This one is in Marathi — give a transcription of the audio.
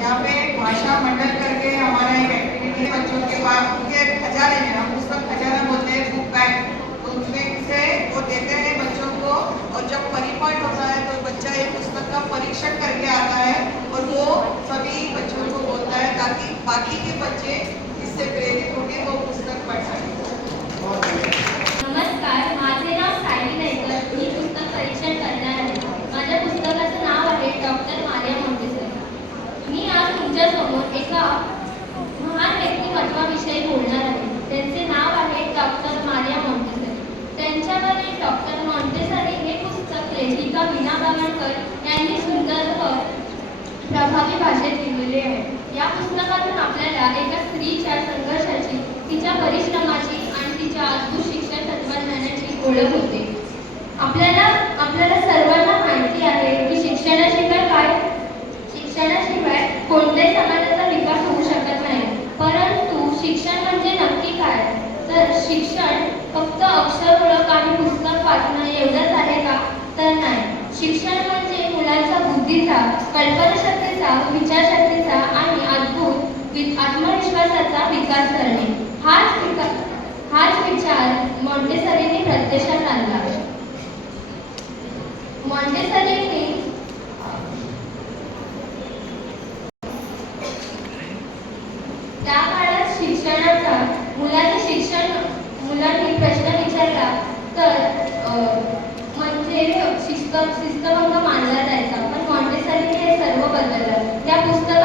यहाँ पे भाषा मंडल करके तुमच्यासमोर एका महान व्यक्तिमत्वाविषयी बोलणार आहे. त्यांचे नाव आहे डॉक्टर मारिया मॉन्टेसरी. त्यांच्यामध्ये डॉक्टर मॉन्टेसरी हे पुस्तक लेखिका मीना बागाणकर यांनी सुंदर प्रभावी भाषेत लिहिलेले आहे. या पुस्तकातून आपल्याला एका स्त्रीच्या संघर्षाची तिच्या परिश्रमाची आणि तिच्या अद्भुत शिक्षण तत्वज्ञानाची ओळख होते. कोणत्याही समाजाचा विकास होऊ शकत नाही. परंतु शिक्षण म्हणजे नक्की काय? तर शिक्षण फक्त अक्षर ओळख आणि पुस्तक वाचणं एवढंच आहे का? तर नाही. शिक्षण म्हणजे मुलांचा बुद्धीचा कल्पनाशक्तीचा विचारशक्तीचा आणि अद्भुत आत्मविश्वासाचा विकास करणे. हाच हाच विचार मॉन्टेसरीने प्रत्यक्षात आणला मोंटेसरी शिक्षणाचा मुलाचे शिक्षण मुलांनी प्रश्न विचारला तर म्हणजे शिस्त शिस्तभंग मानला जायचा. पण मॉन्टेसरीने हे सर्व बदललं. त्या पुस्तक